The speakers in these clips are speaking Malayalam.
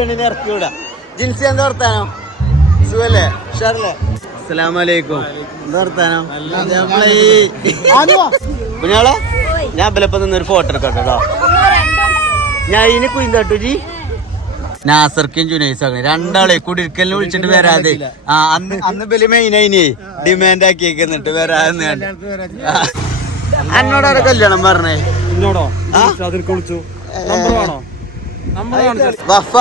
പെണ്ണിനെ ഇറക്കിവിടാ. ജിൻസി എന്താ വർത്താനോ? സുഖല്ലേ? ഉഷാറല്ലേ? അസ്സലാമലൈക്കും. എന്താ വർത്താനോ? കുഞ്ഞാളെ ഞാൻ ബലപ്പം നിന്നൊരു ഫോട്ടോ എടുക്കട്ടെ കേട്ടോ. ഞാൻ ഇതിന് കുയിന്തട്ടു ജി നാസർക്കും ജുനൈസാണ് രണ്ടാളെ കുടിരിക്കലിന് വിളിച്ചിട്ട് വരാതെ. അന്ന് ബലി മെയിനൈനെ ഡിമാൻഡ് ആക്കിയേക്കുന്നിട്ട് വരാന്ന്. എന്നോടാരെ കല്യാണം പറഞ്ഞേ? വഫ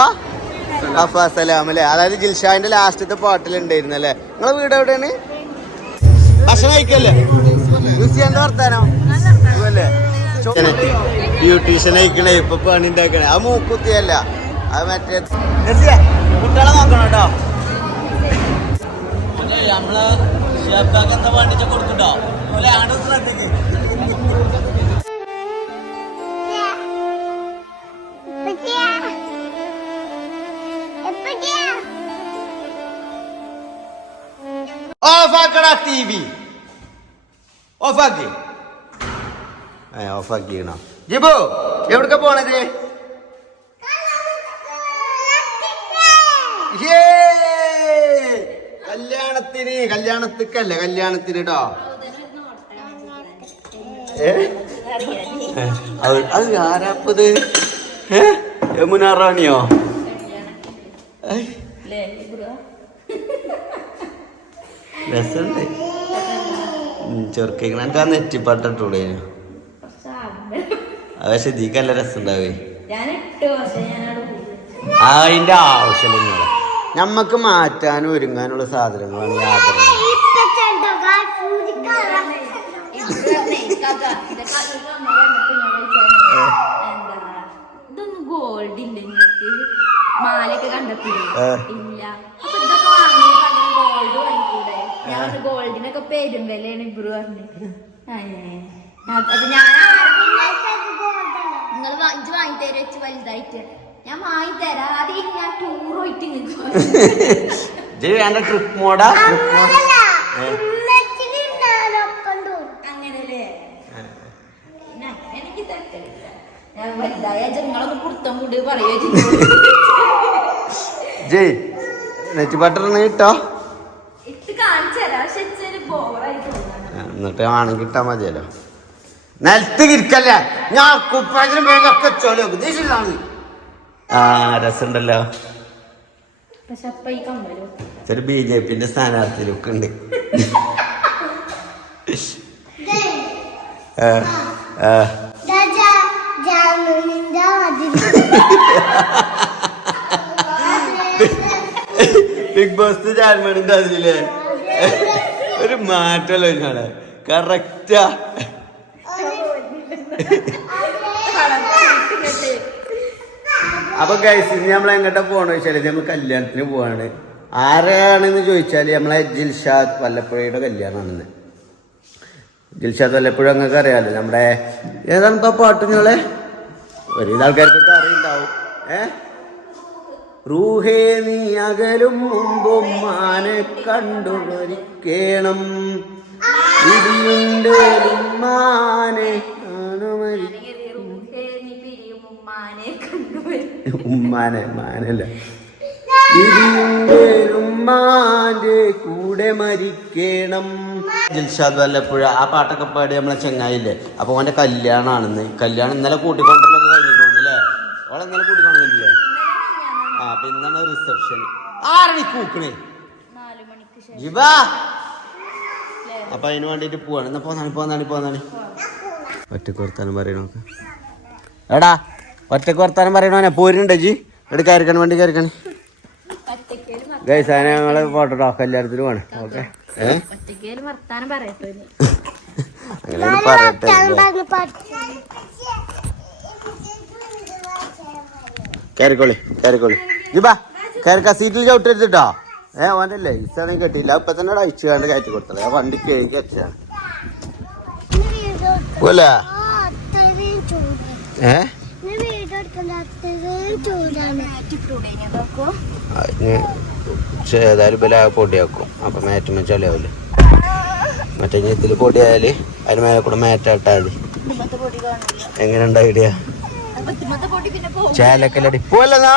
വഫ സലാം അല്ലേ? അതായത് ജിൽഷാന്റെ ലാസ്റ്റത്തെ പാട്ടിലുണ്ടായിരുന്നല്ലേ? നിങ്ങളെ വീട് എവിടെയാണ്? ഭക്ഷണം കഴിക്കല്ലേ? എന്താ വർത്താനോ? അല്ലേ ബ്യൂട്ടീഷ്യൻ അയക്കണേ ഇപ്പൊ പണി ഉണ്ടാക്കണേ. അത് മൂക്കുത്തിയല്ല, അത് മറ്റേ കുട്ടികളെ നോക്കണം കേട്ടോ. നമ്മള് ഷെഫാക്ക് എന്താ പണിച്ച കൊടുക്കട്ടോ ആണ്ട് ശ്രദ്ധിക്ക്. ഓഫാക്കടാ ടി വി. ഓഫാക്കി ഓഫാക്കിയണോ? ജിബു എവിടക്ക പോണത്? കല്യാണത്തിക്കല്ലേ? കല്യാണത്തിന് കേട്ടോ. അത് ആരാപ്പത്? യമുന റാണിയോ? രസമുണ്ട്. ചെറുക്കേക്കണ എനിക്ക് ആ നെറ്റിപ്പട്ടിട്ടൂടെ? പക്ഷെ ഇതിക്കല്ല രസം ഉണ്ടാവേ. അതിന്റെ ആവശ്യമില്ല. നമ്മക്ക് മാറ്റാനും ഒരുങ്ങാനുള്ള സാധനങ്ങളാണ് യാതൊരു. മാലയൊക്കെ കണ്ടപ്പോഴേ ഇല്ല. ഗോൾഡിനൊക്കെ പേരും വിലയാണ് ഇബ്രു പറഞ്ഞു. അപ്പൊ ഞാൻ നിങ്ങൾ വാങ്ങിത്തരും വെച്ച് വലുതായിട്ട് ഞാൻ വാങ്ങിത്തരാ. അത് ഞാൻ ടൂർ പോയിട്ട് ട്രിപ്പ് മോഡാ അങ്ങനല്ലേ? എനിക്ക് തട്ടില്ല. ഞാൻ വലുതായ ജങ്ങളൊക്കെ പുറത്തം കൂടി പറയോ ജയ് നെറ്റ് ബട്ടറിന് കിട്ടോ? ഇട്ട് കാണിച്ചു തരാം. പക്ഷെ ബോറായി തോന്നുന്നു. എന്നിട്ട് ആണെങ്കിൽ ഇട്ടാ മതിയല്ലോ. നിലത്ത് കിരിക്കല്ല. ഞാൻ കുപ്പായത്തിനും പേരൊക്കെ ചോലോ ഉദ്ദേശിച്ചാണ്. രസമുണ്ടല്ലോ. ഒരു BJP സ്ഥാനാർത്ഥിയിലൊക്കെ ഉണ്ട്. ബിഗ് ബോസ് ജാൻമണിന്റെ അതിലേ ഒരു മാറ്റല്ലോ ഞാന് കറക്റ്റാ. അപ്പൊ ഗൈസ് ഇനി നമ്മൾ എങ്ങോട്ടാ പോകണമെന്ന് വെച്ചാല് നമ്മൾ കല്യാണത്തിന് പോവാണ്. ആരെയാണെന്ന് ചോദിച്ചാല് നമ്മളെ ജിൽഷാദ് വല്ലപ്പുഴയുടെ കല്യാണമാണെന്ന്. ജിൽഷാദ് വല്ലപ്പുഴ നിങ്ങൾക്ക് അറിയാലോ. നമ്മുടെ ഏതാണ് ഇപ്പൊ പാട്ട്? നിങ്ങളെ ഒരുവിധ ആൾക്കാർക്കൊക്കെ അറിയുണ്ടാവും. റൂഹേ നീ അകലും മുമ്പും മാനെ കണ്ടു മരിക്കണം, ഇടിയുണ്ടേലും മാനെ ഉമ്മാനെ മാനല്ല ഉമ്മാന്റെ കൂടെ മരിക്കണം. ജിൽഷാദ് വല്ലപ്പുഴ ആ പാട്ടൊക്കെ പാടി നമ്മളെ ചങ്ങായില്ലേ. അപ്പൊ അവന്റെ കല്യാണാണെന്ന്. കല്യാണം ഇന്നലെ കൂട്ടിക്കൊണ്ടല്ലൊക്കെ കഴിഞ്ഞിട്ടുണ്ട് അല്ലേ? അവളെ ഇന്നലെ കൂട്ടിക്കൊണ്ടില്ലേ? അപ്പൊ ഇന്നാണ് റിസപ്ഷൻ. ആരണി കൂക്കണേ ജിവാ. അപ്പൊ അതിന് വേണ്ടിട്ട് പോവാണ്. എന്നാ പോന്നാണി ഒറ്റക്ക് വർത്താനം പറയണോക്ക്. എടാ ഒറ്റക്ക് വർത്താനം പറയണോനെ പോരുന്നുണ്ടോ ജി? ഇവിടെ കയറിക്കാൻ വേണ്ടി കയറിക്കണേ ഗൈസ്. അതിനെ ഞങ്ങള് ഫോട്ടോ കല്യാണത്തിന് പോവാണ്. ഓക്കെ അങ്ങനെ പറയട്ടെ. കയറിക്കോളി ജിബാ കയറിക്ക. സീറ്റിൽ ചവിട്ടരുത്തിട്ടോ. ഓൻ്റെ ലൈസാണെങ്കിൽ കെട്ടിയില്ല. ഇപ്പൊ തന്നെ അയച്ചു കണ്ട് കയറ്റി കൊടുത്തത്. ആ വണ്ടി കേൾക്കി വെച്ചാണ് പോലെ. ഏതായാലും ബല പൊടിയാക്കും. അപ്പൊ മാറ്റുമ്പോ ചളിയാവില്ല. മറ്റേ ഇതിൽ പൊടിയായാല് അതിന് മേലെ കൂടെ മാറ്റാട്ടാ മതി. എങ്ങനെ ഉണ്ട് ഐഡിയ? ചേലക്കല്ലടി പോലെന്നാ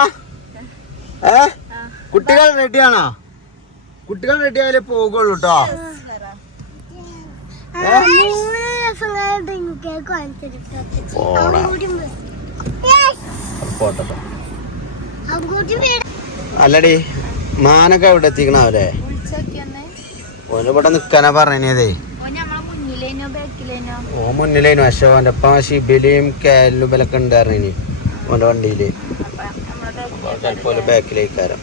കുട്ടികൾ റെഡിയാണോ? കുട്ടികൾ റെഡി ആയാലേ പോകുള്ളൂ കേട്ടോ. അല്ലടി മാനൊക്കെ എവിടെ എത്തിക്കണല്ലേ? ഓന് ഇവിടെ നിക്കാനാ പറഞ്ഞതേ. ഓ മുന്നിലേനു പക്ഷെ ഓന്റെ ഒപ്പം ഷിബിലിയും കാലിലും ബലൊക്കെ ഉണ്ടായിരുന്നു ഓന്റെ വണ്ടിയില്. ബാക്കിലേക്കാരം.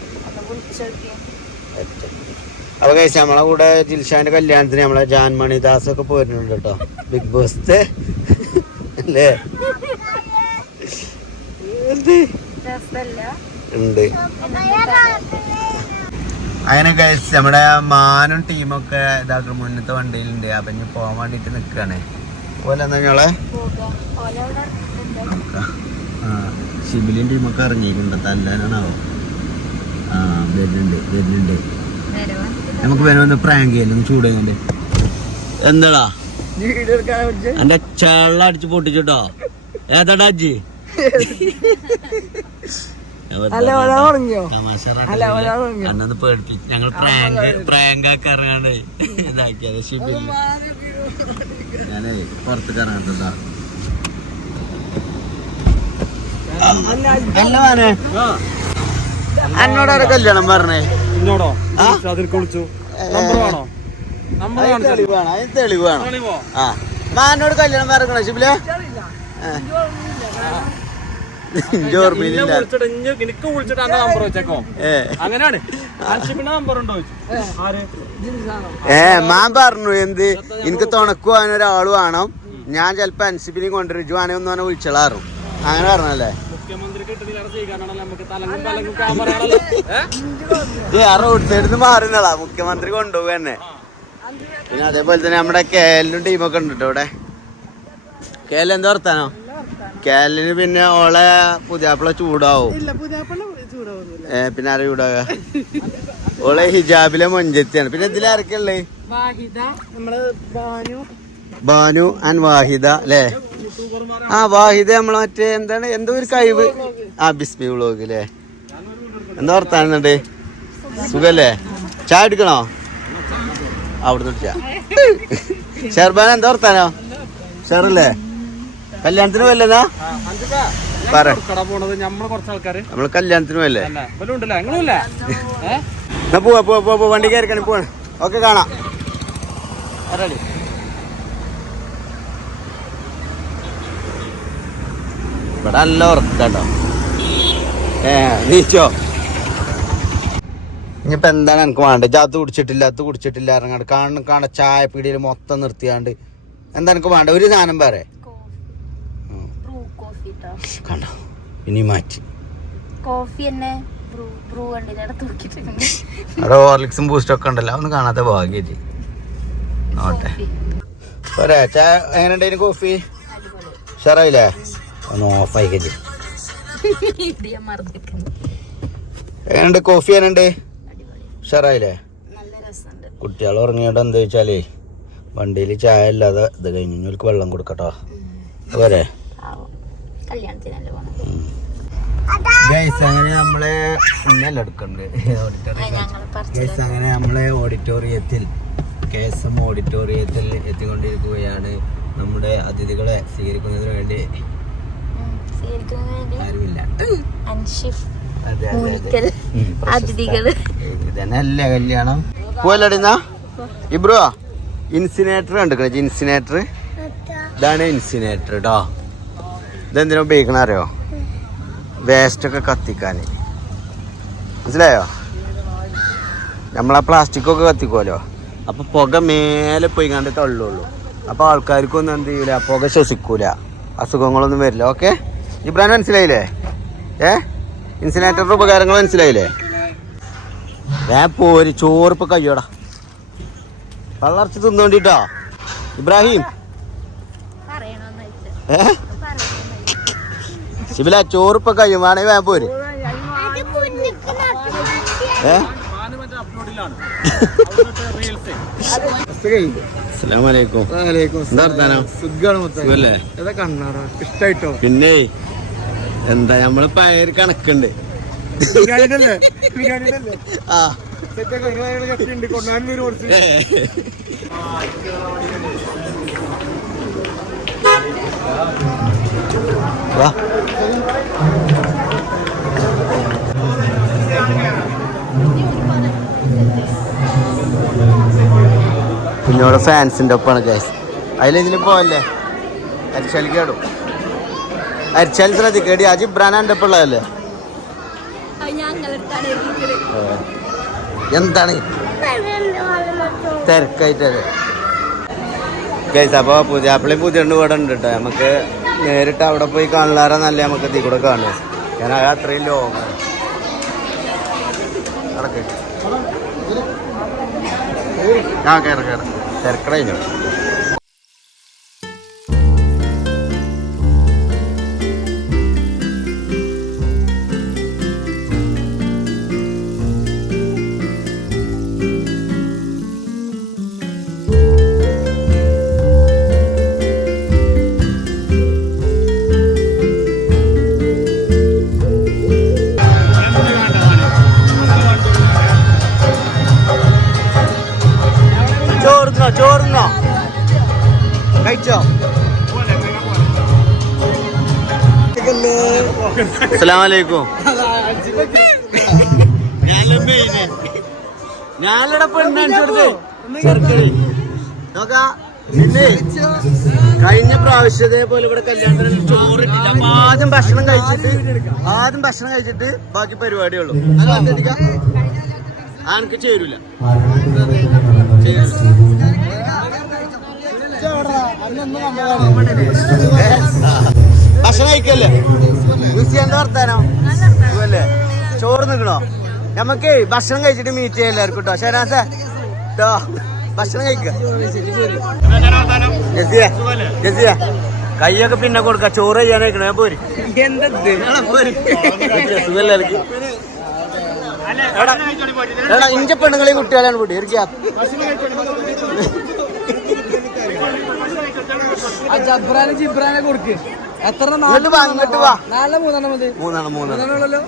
അപ്പൊ കഴിച്ച നമ്മളെ കൂടെ ജിൽഷാന്റെ കല്യാണത്തിന് നമ്മളെ ജാൻമണി ദാസ് ഒക്കെ പോരുന്നുണ്ട് കേട്ടോ. ബിഗ് ബോസ് അല്ലേ ഉണ്ട്. അങ്ങനെ കഴിച്ച് നമ്മുടെ മാനും ടീമൊക്കെ ഇതാക്കും മുന്നത്തെ വണ്ടിയിലുണ്ട്. അപ്പൊ ഇനി പോകാൻ വേണ്ടിട്ട് നിക്കാണേ. പോലെ എന്താ ഞങ്ങളെ ഷിബിലിയും ടീമൊക്കെ ഇറങ്ങിയിട്ടുണ്ട്. തല്ലാനാണാവോ? വരുന്നുണ്ട്. നമുക്ക് വരുന്ന പ്രാങ്ക് ചെയ്യലും ചൂടുന്നുണ്ട്. എന്താടാ എന്റെ ചെള്ള അടിച്ച് പൊട്ടിച്ചോട്ടോ. ഏതാടാ അജ്ജി? അന്നത് പേടിപ്പിച്ചു. ഞങ്ങൾ പ്രാങ്കാക്കി ഇറങ്ങാണ്ട് ഇതാക്കിയത് ഷിബിൽ. ഞാനേ പുറത്തേക്ക് ഇറങ്ങാണ്ടാ. അല്ല മാനെ എന്നോടാരെ കല്യാണം പറഞ്ഞേ? തെളിവാണോ? ആ മാനോട് കല്യാണം പറഞ്ഞോ ഷിബിലെ? മാൻ പറഞ്ഞു എന്ത് എനിക്ക് തുണക്കുവാൻ ഒരാള് വേണം. ഞാൻ ചെലപ്പോ അൻസിബിനെയും കൊണ്ടുവരും. ജുവാനെ ഒന്നും അവനെ വിളിച്ചളാറും. അങ്ങനെ പറഞ്ഞല്ലേ? റോഡ് സൈഡിൽ മാറുന്നതാ മുഖ്യമന്ത്രി കൊണ്ടുപോകുക തന്നെ. പിന്നെ അതേപോലെ തന്നെ നമ്മുടെ കേരളിനും ടീമൊക്കെ ഉണ്ട് കേട്ടോ ഇവിടെ. കേരള എന്താ വർത്താനോ? കേരളിന് പിന്നെ ഓളെ പുതിയാപ്പിള ചൂടാവും. പിന്നെ ആരെ ചൂടാവുക? ഓളെ ഹിജാബിലെ മൊഞ്ചത്തിയാണ്. പിന്നെ ഇതിലാരൊക്കെ ഉള്ളേ? ബാനു ആൻഡ് വാഹിദ അല്ലേ? വാഹിദ നമ്മളെ മറ്റേ എന്താണ് എന്തോ ഒരു കഴിവ്. ബിസ്മി വ്ളോഗ് അല്ലേ? എന്താ വർത്താനുണ്ട്? സുഖല്ലേ? ചായ എടുക്കണോ? അവിടുന്ന് കുടിച്ചാ. ഷെർബാൻ എന്താ വർത്താനോ? ഷെറല്ലേ? കല്യാണത്തിന് പോയല്ലേ? പറ. നമ്മള് കല്യാണത്തിന് പോയല്ലേ? പോവാ വണ്ടി കയറിക്കണി പോവാണ്. ഓക്കെ കാണാം. ഇവിടെ നല്ല ഉറക്കട്ടോ. നീച്ചോ? ഇനിയിപ്പോ എന്താണ് എനിക്ക് വേണ്ടത്? അത് കുടിച്ചിട്ടില്ല ഇറങ്ങാണ്ട് കാണ ചായ പീടിയിൽ മൊത്തം നിർത്തിയാണ്ട് എന്താ എനിക്ക് വേണ്ട? ഒരു സാധനം പറ. കണ്ടോ ഇനി മാറ്റി അവിടെ ഹോർലിക്സും ബൂസ്റ്റും ഒക്കെ ഉണ്ടല്ലോ. ഒന്ന് കാണാത്ത ഭാഗ്യല്ലേ? നോട്ടെ പോരാ. ചായ എങ്ങനെ ഉണ്ടായിരുന്നു? കോഫി ഷറായില്ലേ? ഒന്ന് ഓഫായിക്കല്ലേ? എങ്ങനെയുണ്ട് കോഫി? എങ്ങനെയുണ്ട്? ഷറായില്ലേ? കുട്ടികൾ ഉറങ്ങിയോണ്ട് എന്താ വെച്ചാലേ വണ്ടിയിൽ ചായ ഇല്ലാതെ ഇത് കഴിഞ്ഞു വെള്ളം കൊടുക്കട്ടോ. പോരെ? അങ്ങനെ നമ്മളെ ഇന്നലെ എടുക്കണ്ട് ഓഡിറ്റോറിയം. അങ്ങനെ നമ്മളെ ഓഡിറ്റോറിയത്തിൽ KSM ഓഡിറ്റോറിയത്തിൽ എത്തിക്കൊണ്ടിരിക്കുകയാണ്. നമ്മുടെ അതിഥികളെ സ്വീകരിക്കുന്നതിന് വേണ്ടി ആരുമില്ല. ഇതന്നെയല്ലേ കല്യാണം? പോയല്ലടിന്നാ ഇബ്രോ ഇൻസിനേറ്റർ കണ്ടിക്കണ? ഇൻസിനേറ്റർ ഇതാണ് ഇൻസിനേറ്റർ കേട്ടോ. ഇതെന്തിനാ ഉപയോഗിക്കണ അറിയോ? വേസ്റ്റൊക്കെ കത്തിക്കാൻ. മനസ്സിലായോ? നമ്മളാ പ്ലാസ്റ്റിക്കൊക്കെ കത്തിക്കുമല്ലോ. അപ്പൊ പുക മേലെ പോയി കണ്ട് തള്ളുള്ളൂ. അപ്പൊ ആൾക്കാർക്കൊന്നും എന്ത് ചെയ്യൂല, പുക ശ്വസിക്കൂല, അസുഖങ്ങളൊന്നും വരില്ല. ഓക്കെ ഇബ്രാഹിം മനസ്സിലായില്ലേ? ഇൻസിനേറ്ററിന്റെ ഉപകാരങ്ങൾ മനസ്സിലായില്ലേ? പോര് ചോറിപ്പോ കയ്യോടാ വള്ളർച്ച് തിന്നോണ്ടിട്ടോ ഇബ്രാഹിം. ശിബില ചോറിപ്പോ കഴിയും വേണമെങ്കിൽ വേഗം പോര്. പിന്നെ എന്താ നമ്മള് പയർ കണക്കുണ്ട്. ആ വാ കുഞ്ഞോടെ ഫാൻസിന്റെ ഒപ്പാണ് ഗൈസ്. അതിലെങ്കിലും പോവല്ലേ അരിച്ചാലിക്ക് കേടും. അരിച്ചാൽ ശ്രദ്ധിക്കേടി ആ ജിബ്രാൻ്റെ ഒപ്പം ഉള്ളതല്ലേ. എന്താണ് തിരക്കായിട്ടല്ലേ ഗൈസ്. അപ്പോൾ പുതിയാപ്പിളയും പുതിയണ്ട് ഇവിടെ ഉണ്ട് കേട്ടോ. നമുക്ക് നേരിട്ട് അവിടെ പോയി കാണാറ നല്ല നമുക്ക് ഇതിൽ കൂടെ കാണുക. ഞാൻ അത്രയും ലോങ് നടക്കേ ആ കയറ കയറ തിരക്കടയില്ല. ചോറുന്നോ കഴിച്ചോ? അസ്സലാമലൈക്കും. ഞാനിവിടെ പെണ്ണടിച്ചോടുത്ത് ചെറുക്കടി നോക്കാ. പിന്നെ കഴിഞ്ഞ പ്രാവശ്യം ഇതേപോലെ ഇവിടെ കല്യാണത്തിന് ചോറിട്ടില്ല. അപ്പൊ ആദ്യം ഭക്ഷണം കഴിച്ചിട്ട് ബാക്കി പരിപാടിയുള്ളൂ. എനിക്ക് ചേരൂല. ഭക്ഷണം കഴിക്കല്ലേ? എന്താ വർത്താനോ അല്ലേ? ചോറ് നിക്കണോ? നമുക്ക് ഭക്ഷണം കഴിച്ചിട്ട് മീറ്റ് ചെയ്യാൻ എല്ലാവർക്കും കേട്ടോ. ഷനാസ കേട്ടോ ഭക്ഷണം കഴിക്ക. ജസിയ കൈയൊക്കെ പിന്നെ കൊടുക്ക. ചോറ് ചെയ്യാൻ കഴിക്കണേ പോരി. എടാ ഇഞ്ച പെണ്ണുങ്ങളെയും കുട്ടികളെയാണ് കൂടി ഇരിക്കാ. ജിബ്രാനെ കൊടുക്ക്. എത്ര അങ്ങോട്ട് വാ. മൂന്നെണ്ണല്ലോ.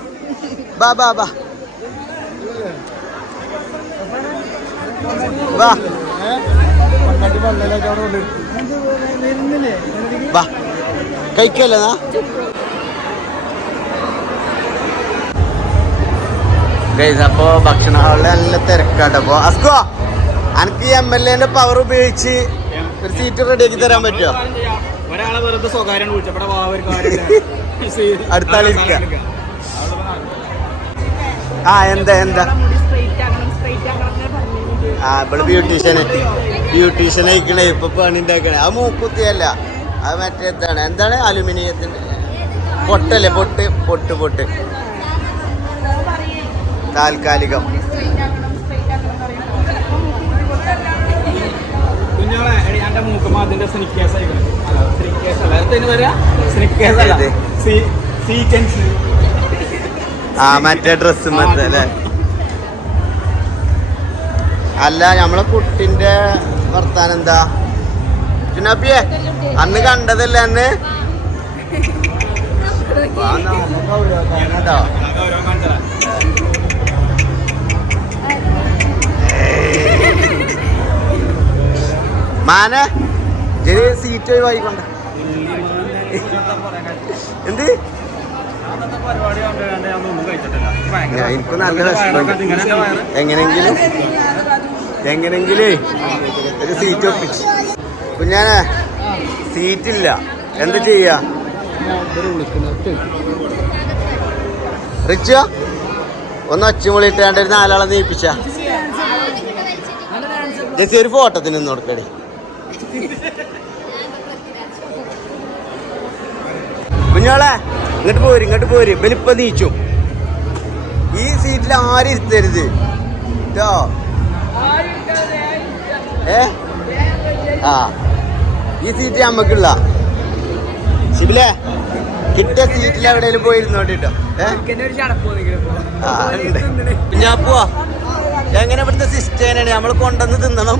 ബാ ബാ ബാ വാ വാ കഴിക്കല്ലേ? അപ്പൊ ഭക്ഷണ ഹാളിൽ നല്ല തിരക്കാട്ടോ. അപ്പൊ അസ്കോ എനിക്ക് MLA പവർ ഉപയോഗിച്ച് ഒരു സീറ്റ് റെഡിയാക്കി തരാൻ പറ്റുമോ? ഒരാളെ വെറുതെ സ്വകാര്യം അടുത്താളിരിക്ക. ആ എന്താ ആ ഇവിടെ ബ്യൂട്ടീഷ്യൻ അയക്കണേ. ഇപ്പൊ പണി ഉണ്ടാക്കണേ. അത് മൂക്കുത്തിയല്ല, അത് മറ്റേതാണ്. എന്താണ് അലുമിനിയത്തിന്റെ പൊട്ടല്ലേ? പൊട്ട് താൽക്കാലികം. ആ മറ്റേ ഡ്രസ് മറ്റേ അല്ലേ? അല്ല നമ്മളെ കുട്ടിന്റെ വർത്താനം എന്താ? ചുനാപ്പിയെ അന്ന് കണ്ടതല്ലേ അന്ന്? മാന ചെറിയ സീറ്റ് ഒഴിവായിക്കൊണ്ട് എന്ത് എനിക്ക് നല്ല വിഷമം. എങ്ങനെങ്കിലേ ഒരു സീറ്റ് ഒപ്പിച്ച്. കുഞ്ഞാനെ സീറ്റില്ല, എന്ത് ചെയ്യാ? റിച്ച ഒന്ന് ഒച്ചമുളിട്ടാണ്ട് ഒരു 4 ആളെ നീപ്പിച്ച. ജെസ്സി ഒരു ഫോട്ടോത്തിന് നിന്ന് കൊടുക്കടി. കുഞ്ഞോളെ ഇങ്ങോട്ട് പോര്. ഇവനിപ്പ നീച്ചു. ഈ സീറ്റിൽ ആരും ഇരുത്തരുത് കേട്ടോ. ആ ഈ സീറ്റ് നമ്മക്കുള്ള. ശിബിലേ കിട്ടിയ സീറ്റിൽ എവിടെയെങ്കിലും പോയിരുന്നോണ്ടിട്ടോ. ഞാൻ പോവാ. എങ്ങനെ ഇവിടുത്തെ സിസ്റ്റേനാണ് നമ്മൾ കൊണ്ടുവന്ന് തിന്നണം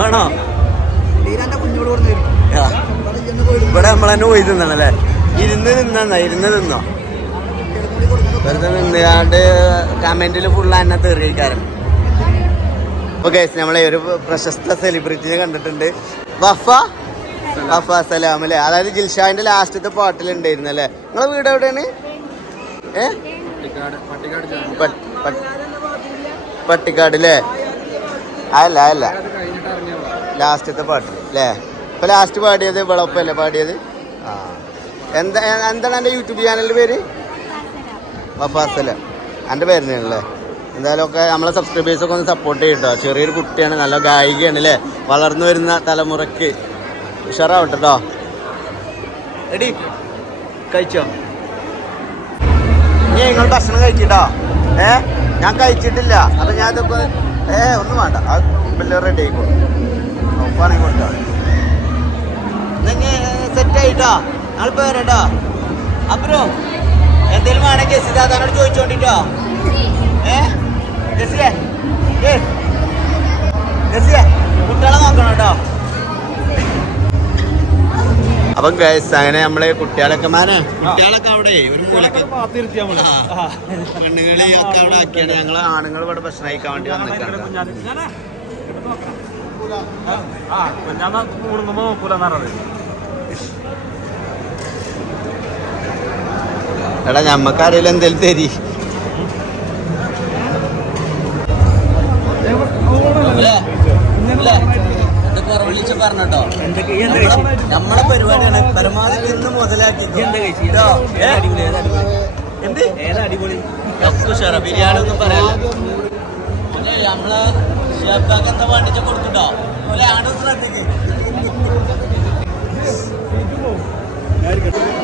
വേണോ? ഇവിടെ നമ്മൾ തന്നെ പോയി തിന്നണല്ലേ? ഇരുന്ന് തിന്നോ? വെറുതെ നിന്നുകാണ്ട് കമന്റിൽ ഫുള്ള് എന്നെ തെറിയിക്കാരം. അപ്പൊ ഗൈസ് നമ്മളെ ഒരു പ്രശസ്ത സെലിബ്രിറ്റിനെ കണ്ടിട്ടുണ്ട്. വഫ സലാം അല്ലേ, അതായത് ജിൽഷാന്റെ ലാസ്റ്റത്തെ പാട്ടിലുണ്ടായിരുന്നു അല്ലേ. നിങ്ങളെ വീട് എവിടെയാണ്? പട്ടിക്കാട് അല്ലേ? അല്ല ലാസ്റ്റത്തെ പാട്ട് അല്ലേ. ഇപ്പൊ ലാസ്റ്റ് പാടിയത് ഇവളൊപ്പല്ലേ പാടിയത്? ആ എന്താണ് എൻ്റെ യൂട്യൂബ് ചാനലിന്റെ പേര്? വഫാസലാം എൻ്റെ പേരിനല്ലേ. എന്തായാലും ഒക്കെ നമ്മളെ സബ്സ്ക്രൈബേഴ്സൊക്കെ ഒന്ന് സപ്പോർട്ട് ചെയ്യട്ടോ. ചെറിയൊരു കുട്ടിയാണ്, നല്ല ഗായികയാണ് അല്ലേ. വളർന്നു വരുന്ന തലമുറക്ക് ഉഷാറാവട്ടെ കേട്ടോ. എടി കഴിച്ചോ? നിങ്ങൾ ഭക്ഷണം കഴിച്ചിട്ടോ? ഞാൻ കഴിച്ചിട്ടില്ല. അപ്പൊ ഞാൻ ഇതൊക്കെ ഒന്നും വേണ്ട, അത് റെഡി ആയിക്കോളും. ഉപ്പാണെങ്കിൽ കൊടുത്തോ. സെറ്റ് ആയിട്ടോ, ഞങ്ങൾ പേരട്ടോ. അപ്പോ എന്തേലും വേണമെങ്കിൽ സിദ്ധാർത്ഥനോട് ചോദിച്ചോണ്ടിട്ടോ. കുട്ടികളെ നോക്കണം കേട്ടോ. അപ്പം ഗൈസ് അങ്ങനെ നമ്മളെ കുട്ടികളൊക്കെ കുട്ടികളൊക്കെ അവിടെ ഒരു പെണ്ണുങ്ങളി ഒക്കെ അവിടെ ആക്കിയാണ്. ഞങ്ങള് ആണുങ്ങൾ ഇവിടെ ഭക്ഷണം കഴിക്കാൻ വേണ്ടി വന്നിട്ടുണ്ട്. എടാ ഞമ്മക്കറിയില്ല എന്തേലും തരി. പറഞ്ഞോ നമ്മളെ പരിപാടിയാണ്. പരമാവധി ഇന്ന് മുതലാക്കി ബിരിയാണി ഒന്നും പറയാല്ല. നമ്മള് ഷെഫാക്ക് എന്താ വേണ്ടിച്ച കൊടുത്തിട്ടോ ആണ് ശ്രദ്ധിക്ക്.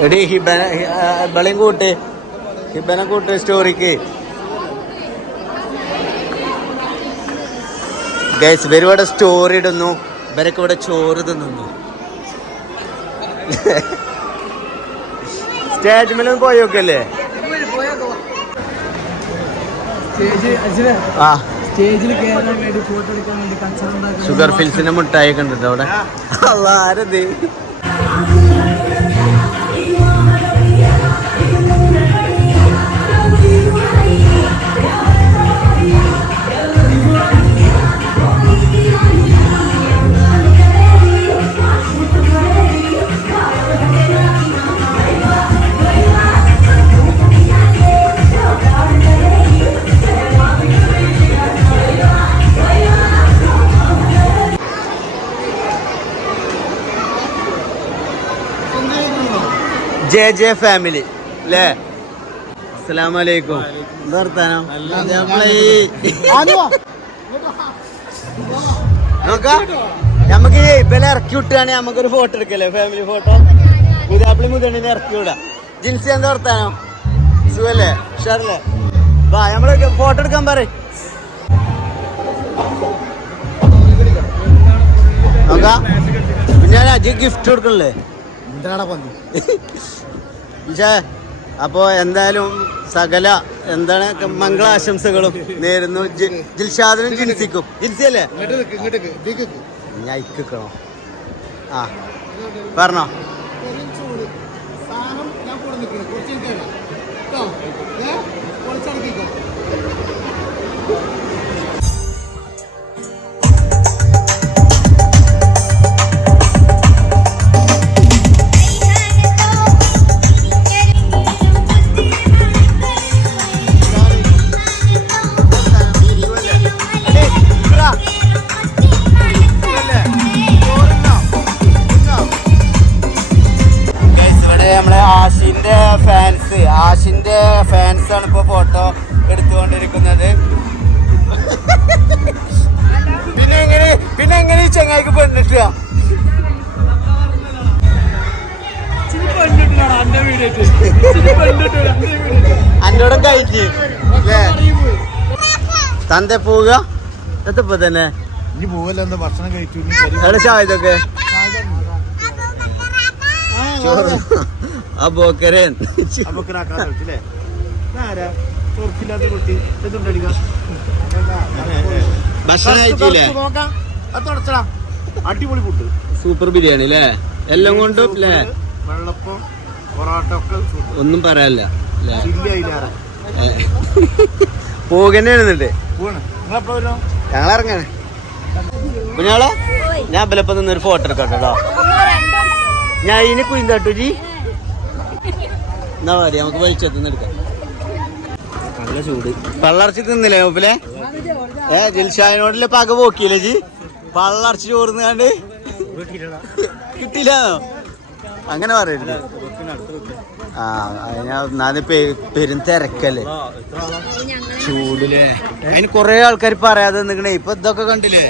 എടി ഹിബളയും കൂട്ട്, ഹിബനെ കൂട്ട് സ്റ്റോറിക്ക്. ഗൈസ് ഇവരിവിടെ സ്റ്റോറി ഇടുന്നു, ഇവരൊക്കെ ഇവിടെ ചോറ് തിന്നുന്നു. സ്റ്റേജിലും പോയോക്കല്ലേ? ആ ഷുഗർ ഫിൽസിന്റെ മുട്ടായി കണ്ടിട്ട് അവിടെ ആരത്? ജെ ഫാമിലി അല്ലേ? അസ്സലാമലൈക്കും. എന്താ വർത്താനം? നോക്കാം നമുക്ക് ഇപ്പലെ ഇറക്കി വിട്ടുകയാണെങ്കിൽ നമുക്കൊരു ഫോട്ടോ എടുക്കല്ലേ, ഫാമിലി ഫോട്ടോ. പുതിയാപ്പിളി മുതണിനെ ഇറക്കി വിടാം. ജിൻസി എന്താ വർത്താനം? സുഖല്ലേ? ഉഷാറല്ലേ? വാ നമ്മള് ഫോട്ടോ എടുക്കാൻ പറയും. നോക്കാം. പിന്നെ അജി ഗിഫ്റ്റ് കൊടുക്കണല്ലേ? അപ്പോ എന്തായാലും സകല എന്താണ് മംഗളാശംസകളും നേരുന്നു ജിൽഷാദിനും ജിൻസിക്കും. ജിൻസി അല്ലേ? ഞാൻ ഇക്കണോ? ആ പറഞ്ഞോ. ആഷിന്റെ ഫാൻസ് ആണ് ഇപ്പൊ ഫോട്ടോ എടുത്തുകൊണ്ടിരിക്കുന്നത്. പിന്നെ എങ്ങനെ ഈ ചങ്ങായിക്ക് പെണ്ണിട്ടുക? അന്നോടും കഴിഞ്ഞ് തന്റെ പോവുക എത്തപ്പോ തന്നെ ഭക്ഷണം കഴിച്ചു. എവിടെ ചായതൊക്കെ അബോക്കരൻ ഭക്ഷണം കഴിച്ചില്ലേ? അടിപൊളി ഫുഡ്, സൂപ്പർ ബിരിയാണി അല്ലേ? എല്ലാം കൊണ്ടും അല്ലേ? വെള്ളപ്പം പൊറോട്ട ഒക്കെ ഒന്നും പറയാനില്ല. പോകന്നെ എഴുന്നുണ്ട് ഞങ്ങൾ ഇറങ്ങാണ് കുഞ്ഞാളെ ഞാൻ ബലപ്പം നിന്നൊരു ഫോട്ടോ എടുക്കാം കേട്ടോ ഞാൻ ഇതിനെ കുയിന്താട്ടു ജി എന്നാ മതി നമുക്ക് വലിച്ചെത്തുന്ന എടുക്കാം നല്ല ചൂട് പള്ളർച്ചി തിന്നില്ലേ മൂപ്പിലെ ജിൽഷാനോടിലെ പക പോക്കിയില്ലേ ജി പള്ളർച്ചി ചോർന്ന് കണ്ട് കിട്ടിയില്ലാന്നോ അങ്ങനെ പറയരുത് ആ അതിന് പെരും തിരക്കല്ലേ ചൂടില്ലേ അതിന് കൊറേ ആൾക്കാർ പറയാതെ നിക്കണേ ഇപ്പൊ ഇതൊക്കെ കണ്ടില്ലേ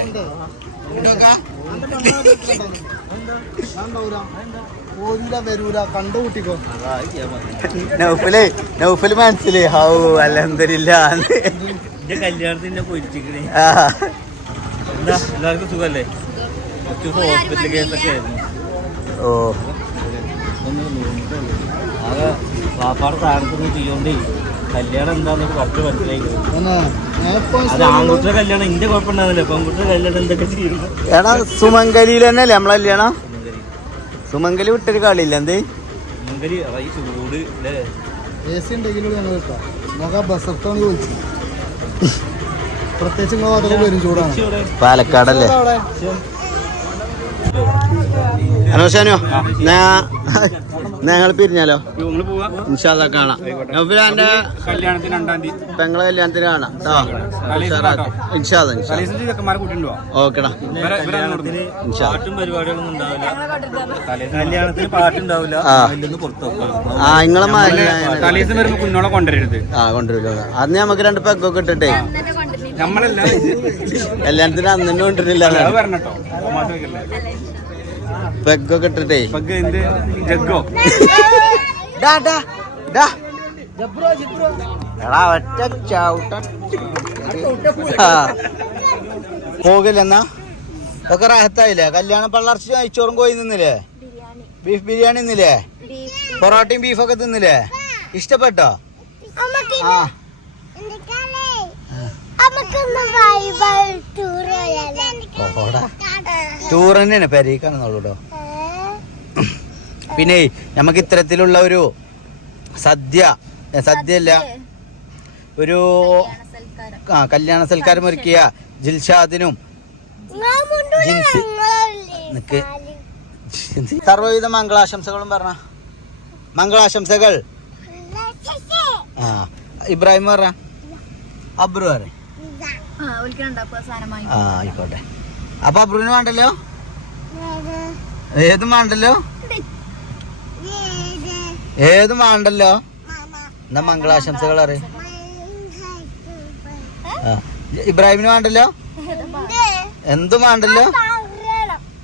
നൗഫല് മനസ്സിലേ ഹൗ അൽഹംദുലില്ലാ കല്യാണത്തിന്റെ പൊരിച്ചിക്കണേ എല്ലാവർക്കും സുഖല്ലേ ഹോസ്പിറ്റൽ കേസൊക്കെ ആയിരുന്നു ഓ ആകെ പാപ്പാട് താഴത്തൊന്നും ചെയ്യോണ്ടേ കല്യാണം എന്താന്നൊക്കെ കുറച്ച് മനസ്സിലായി അത് ആൺകുട്ടിയുടെ കല്യാണം ഇന്റെ കുഴപ്പമുണ്ടാവില്ല പെൺകുട്ടിയുടെ കല്യാണം എന്തൊക്കെ ചെയ്യുന്നു എടാ സുമംഗലിയിൽ തന്നെ അല്ലേ നമ്മളെ കല്യാണം സുമംഗലി വിട്ടൊരു കളിയില്ല എന്തേ സുമംഗലി ഈ ചൂട് അല്ലേ പ്രത്യേകിച്ച് പാലക്കാടല്ലേ അനുഷാനോ ഞങ്ങൾ പിരിഞ്ഞാലോ ഇൻഷാല്ലാ കാണാം എന്റെ പെങ്ങളെ കല്യാണത്തിന് കാണാം ഓക്കെടാ കല്യാണത്തിന് പാട്ടുണ്ടാവില്ല ആ നിങ്ങളെ കൊണ്ടുവരരുത് ആ കൊണ്ടുവരില്ല അന്ന് നമുക്ക് 2 പെഗ്ഗൊക്കെ ഇട്ടിട്ടേ കല്യാണത്തിന് അന്ന് തന്നെ കൊണ്ടുവരില്ല പെഗ്ഗൊക്കെ ഇട്ടിട്ടേ പോകില്ലെന്നാ ഒക്കെ റാഹത്തായില്ലേ കല്യാണ പള്ളർച്ച കഴിച്ചോറും കോഴി നിന്നില്ലേ ബീഫ് ബിരിയാണി തിന്നില്ലേ പൊറോട്ടയും ബീഫൊക്കെ തിന്നില്ലേ ഇഷ്ടപ്പെട്ടോ ആ ടൂർ തന്നെയാണ് പെരീക്കാണെന്നുള്ളൂട്ടോ പിന്നെ നമുക്ക് ഇത്തരത്തിലുള്ള ഒരു സദ്യയല്ല ഒരു കല്യാണ സൽക്കാരം ഒരുക്കിയ ജിൽഷാദിനും സർവ്വവിധ മംഗളാശംസകളും പറഞ്ഞ മംഗളാശംസകൾ ആ ഇബ്രാഹിം പറ അബ്രു പറ ആ ആയിക്കോട്ടെ അപ്പൊ അബ്രുവിന് വേണ്ടല്ലോ ഏതും വേണ്ടല്ലോ എന്നാ മംഗളാശംസകൾ അറിയ ഇബ്രാഹിമിന് വേണ്ടല്ലോ എന്തും വേണ്ടല്ലോ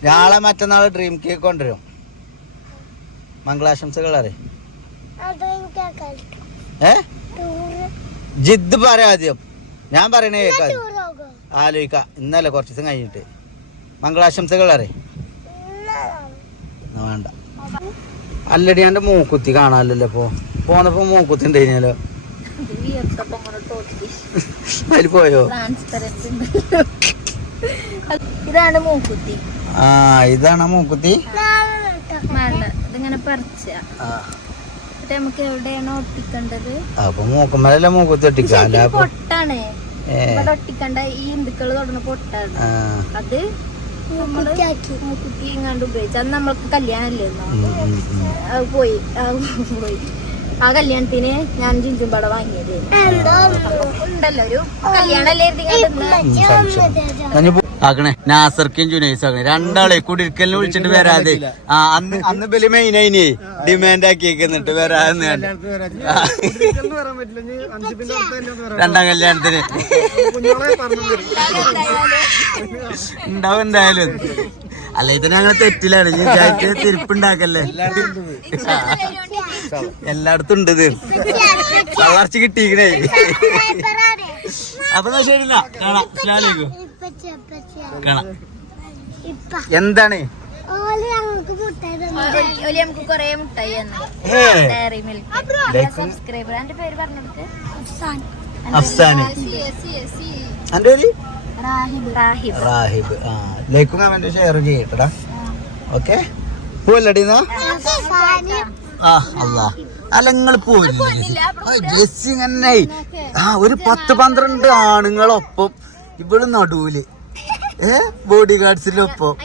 നാളെ മറ്റന്നാള് ഡ്രീം കേക്ക് കൊണ്ടുവരും മംഗളാശംസകൾ അറിയ ജിദ് പറയാ ആദ്യം ഞാൻ പറയണേ കേൾക്കാ ആലോചിക്ക ഇന്നലെ കുറച്ച് ദിവസം കഴിഞ്ഞിട്ട് മംഗളാശംസകൾ അറിയ വേണ്ട അല്ലടി എന്റെ മൂക്കുത്തി കാണാനല്ലോ പോന്നപ്പോ മൂക്കുത്തി ഉണ്ടായിരുന്നല്ലോ അതിൽ പോയോ ഇതാണ് മൂക്കുത്തി ആ ഇതാണ് മൂക്കുത്തി ഇതിങ്ങനെ പറിച്ച നമുക്ക് എവിടെയാണ് ഒട്ടിക്കേണ്ടത് അപ്പൊ മൂക്കുമ്പഴല്ല മൂക്കുത്തി ഒട്ടിക്കാണ് പൊട്ടാണ് ഇവിടെ ഒട്ടിക്കണ്ട ഈ ഹിന്ദുക്കള് തൊടുന്ന പൊട്ടാണ് അത് മൂക്കുത്തി ഇങ്ങാണ്ട് ഉപയോഗിച്ചു അത് നമ്മൾക്ക് കല്യാണല്ലേ പോയി ആ കല്യാണത്തിന് ഞാൻ ജിഞ്ചുംപട വാങ്ങിയത് ഉണ്ടല്ലോ ഒരു കല്യാണല്ലേ ആക്കണേ നാസർക്കും ജുനൈസ് ആക്കണേ രണ്ടാളെ കുടിരിക്കലിന് വിളിച്ചിട്ട് വരാതെ ആ അന്ന് ബലി മെയിനായിന് ഡിമാൻഡ് ആക്കിയേക്കുന്നിട്ട് വരാന്ന് രണ്ടാം കല്യാണത്തിന് ഉണ്ടാവും എന്തായാലും അല്ല ഇത് ഞങ്ങൾ തെറ്റിലാണ് വിചാരിച്ച് തിരിപ്പുണ്ടാക്കല്ലേ എല്ലായിടത്തും ഉണ്ട് ഇത് വളർച്ച കിട്ടിയിക്കണേ അപ്പൊ ശരിയില്ല കാണാം അസ്സലാമലൈക്കും കാണാം എന്താണ് നമുക്ക് കൊറേ മുട്ടായി ഡയറി മിൽക്ക് സബ്സ്ക്രൈബർ എന്റെ പേര് പറഞ്ഞെടുത്ത് അഫ്സാന് എന്റെ പേര് റാഹിബ് റാഹിബ് ആ ലൈക്കും കമന്റ് ഷെയർ ചെയ്യട്ടടാ ഓക്കെ പോവല്ലടി ആ അല്ലാ അല്ല നിങ്ങൾ പോയി ജെസ്സി ഇങ്ങനെ ഒരു 10-12 ആണുങ്ങളൊപ്പം ഇവള് നടുവില് ബോഡി ഗാർഡ്സിലൊപ്പം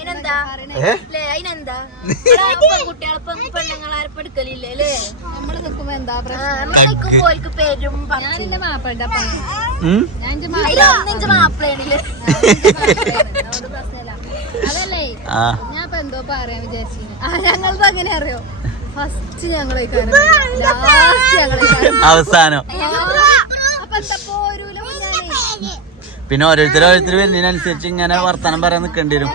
അതല്ലേ ഞാൻ ഇപ്പൊ എന്തോ പറയാൻ വിചാരിച്ചു. ഞങ്ങളത് അങ്ങനെ അറിയോ, ഫസ്റ്റ് ഞങ്ങളെ അവസാനം അപ്പൊ എന്താ പോരൂല. പിന്നെ ഓരോരുത്തർ വരുന്നതിനനുസരിച്ച് ഇങ്ങനെ വർത്താനം പറയാൻ നിൽക്കേണ്ടി വരും.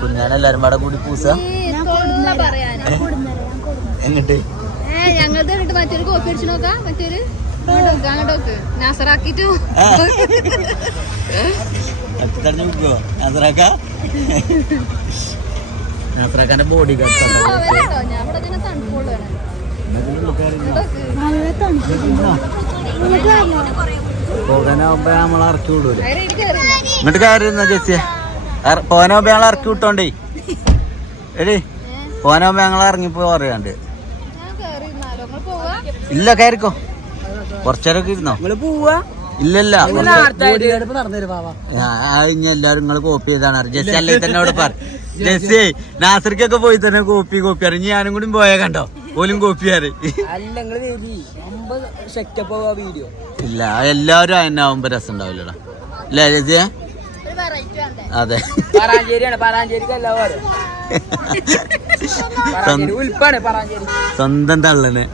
കുഞ്ഞാനെല്ലാരും പാടെ കൂടി പൂസ എങ്ങട്ട് ഞങ്ങളുടെ മറ്റൊരു കോപ്പി അടിച്ചു നോക്കാം. മറ്റൊരു അങ്ങോട്ടോക്ക് നാസറാക്കിട്ടു നാസറാക്കാന്റെ ബോഡി ഗാർഡ് ഞാൻ ഇവിടെ തന്നെ തണുപ്പുള്ളതാണ്. പോകാനാവുമ്പോ നമ്മൾ ഇറക്കി വിടൂല. ഇങ്ങോട്ട് കയറുന്ന ജെസ്സിയെ പോകാനാവുമ്പോ ഞങ്ങൾ ഇറക്കി വിട്ടോണ്ടേ. എടേ പോകാനാവുമ്പോ ഞങ്ങൾ ഇറങ്ങിപ്പോ പറയാണ്ട്. ഇല്ല കയറിക്കോ, കുറച്ചേരൊക്കെ ഇരുന്നോ. ഇല്ലല്ല ഇനി എല്ലാരും നിങ്ങൾ കോപ്പി ചെയ്താണ് ജെസ്സി. അല്ലെങ്കിൽ തന്നെ അവിടെ പറ ജെസ്സി നാസറിക്കൊക്കെ പോയി തന്നെ കോപ്പി അറിഞ്ഞ് ഞാനും കൂടി പോയാ കണ്ടോ പോലും കോപ്പി അറിയ. ഇല്ല എല്ലാവരും അതിനെ ആവുമ്പോ രസം ഉണ്ടാവില്ലടാ അല്ലേ ജെസ്സിയെ? അതെ സ്വന്തം തള്ളന്.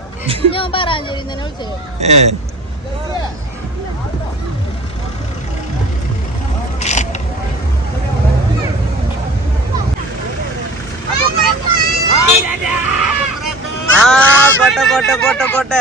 പോട്ടെ